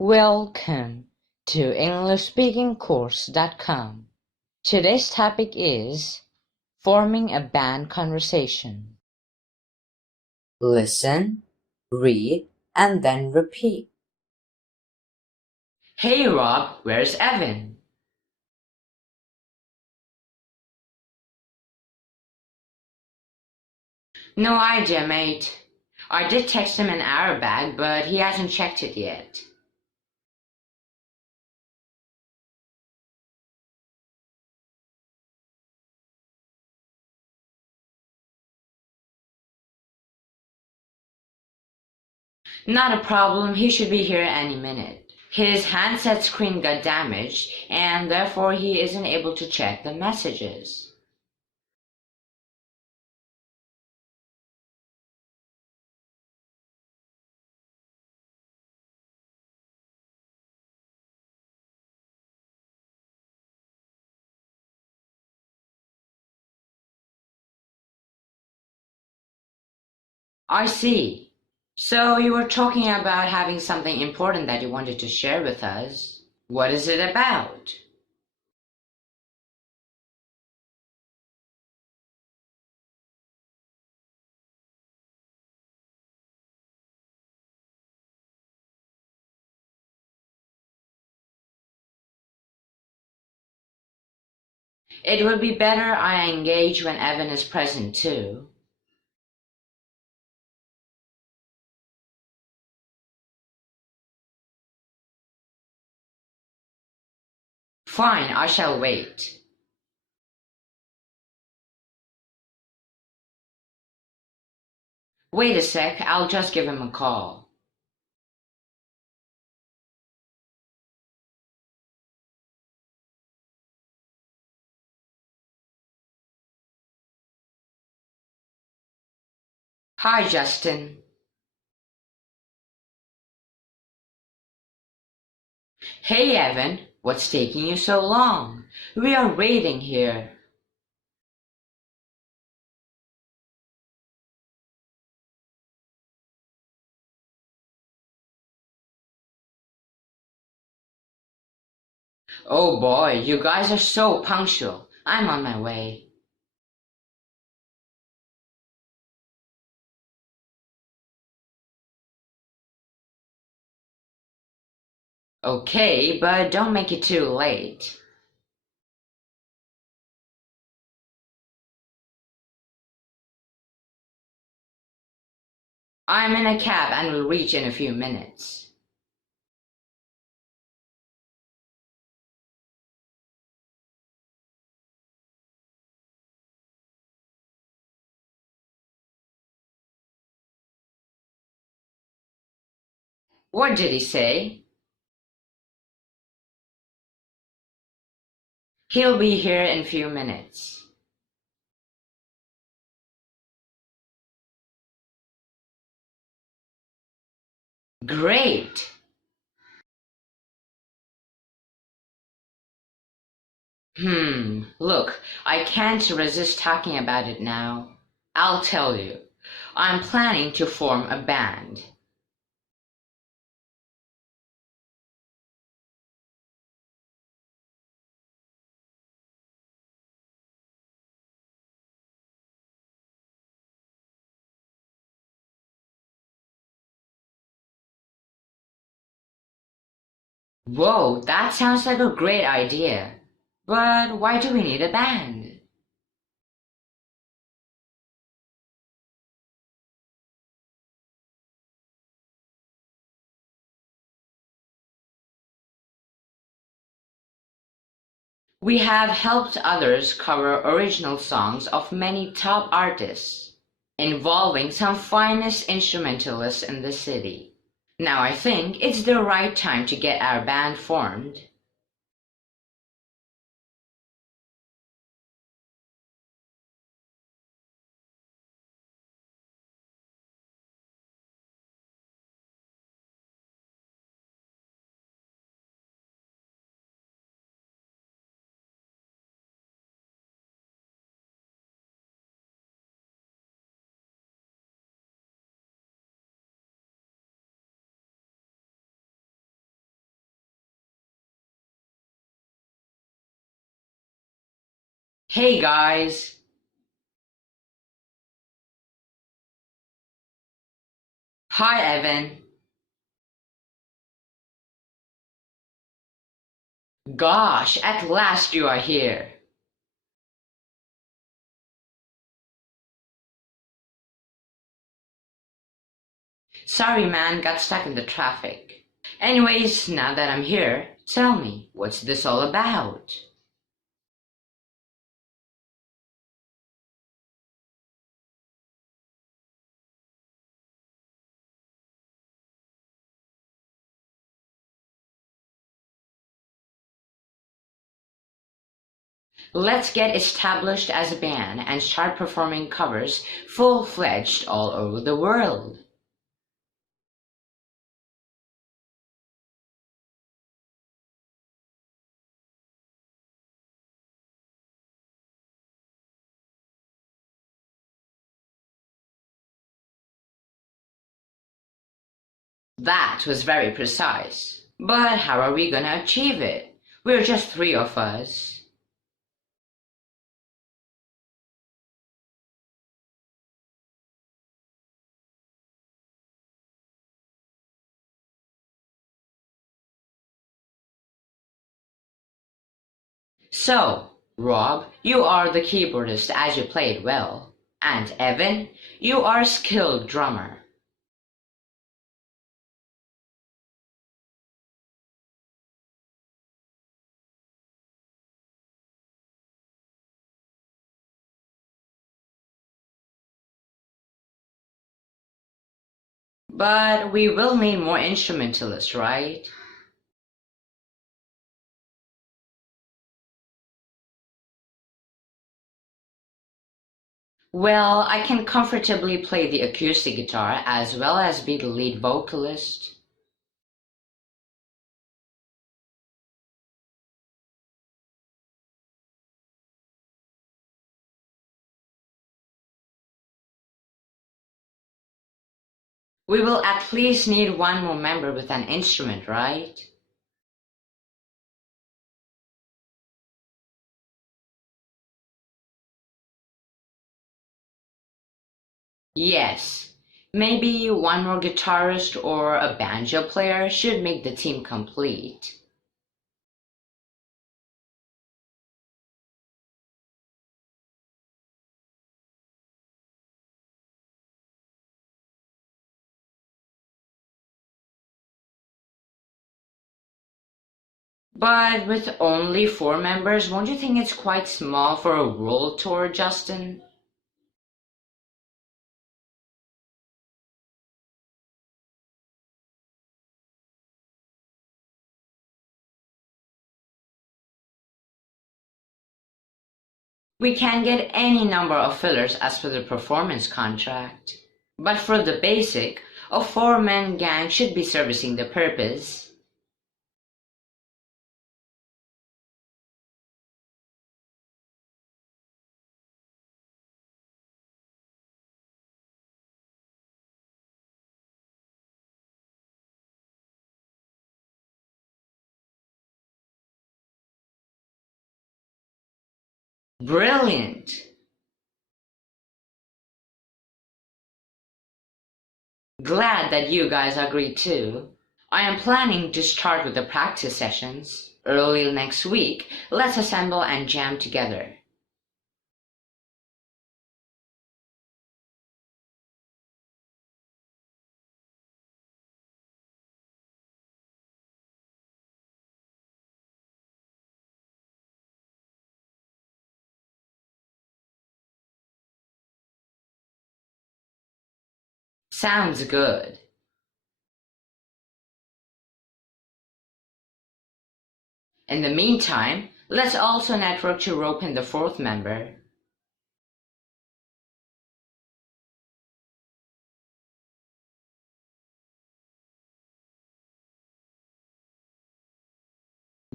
Welcome to EnglishSpeakingCourse.com. Today's topic is forming a band conversation. Listen, read, and then repeat. Hey Rob, where's Evan? No idea, mate. I did text him an hour back, but he hasn't checked it yet. Not a problem, he should be here any minute. His handset screen got damaged, and therefore he isn't able to check the messages. I see. So you were talking about having something important that you wanted to share with us. What is it about? It would be better I engage when Evan is present too. Fine, I shall wait. Wait a sec, I'll just give him a call. Hi, Justin. Hey, Evan, what's taking you so long? We are waiting here. Oh boy, you guys are so punctual. I'm on my way. Okay, but don't make it too late. I'm in a cab and will reach in a few minutes. What did he say? He'll be here in a few minutes. Great! Look, I can't resist talking about it now. I'll tell you. I'm planning to form a band. Whoa, that sounds like a great idea. But why do we need a band? We have helped others cover original songs of many top artists, involving some finest instrumentalists in the city. Now I think it's the right time to get our band formed. Hey guys! Hi Evan! Gosh, at last you are here! Sorry man, got stuck in the traffic. Anyways, now that I'm here, tell me, what's this all about? Let's get established as a band and start performing covers full-fledged all over the world. That was very precise. But how are we gonna achieve it? We're just three of us. So, Rob, you are the keyboardist as you played well. And Evan, you are a skilled drummer. But we will need more instrumentalists, right? Well, I can comfortably play the acoustic guitar as well as be the lead vocalist. We will at least need one more member with an instrument, right? Yes. Maybe one more guitarist or a banjo player should make the team complete. But with only four members, won't you think it's quite small for a world tour, Justin? We can get any number of fillers as per the performance contract. But for the basic, a four-man gang should be servicing the purpose. Brilliant! Glad that you guys agree too. I am planning to start with the practice sessions. Early next week, let's assemble and jam together. Sounds good. In the meantime, let's also network to rope in the fourth member.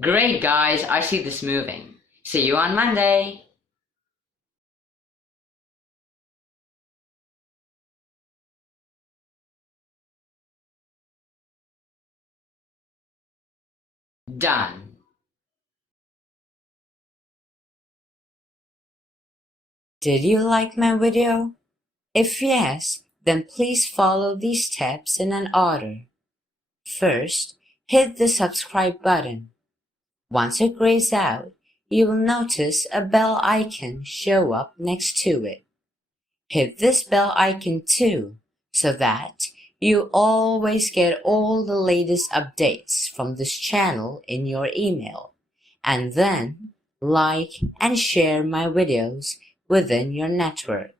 Great guys, I see this moving. See you on Monday. Done. Did you like my video? If yes, then please follow these steps in an order. First, hit the subscribe button. Once it grays out, you will notice a bell icon show up next to it. Hit this bell icon too, so that you always get all the latest updates from this channel in your email, and then like and share my videos within your network.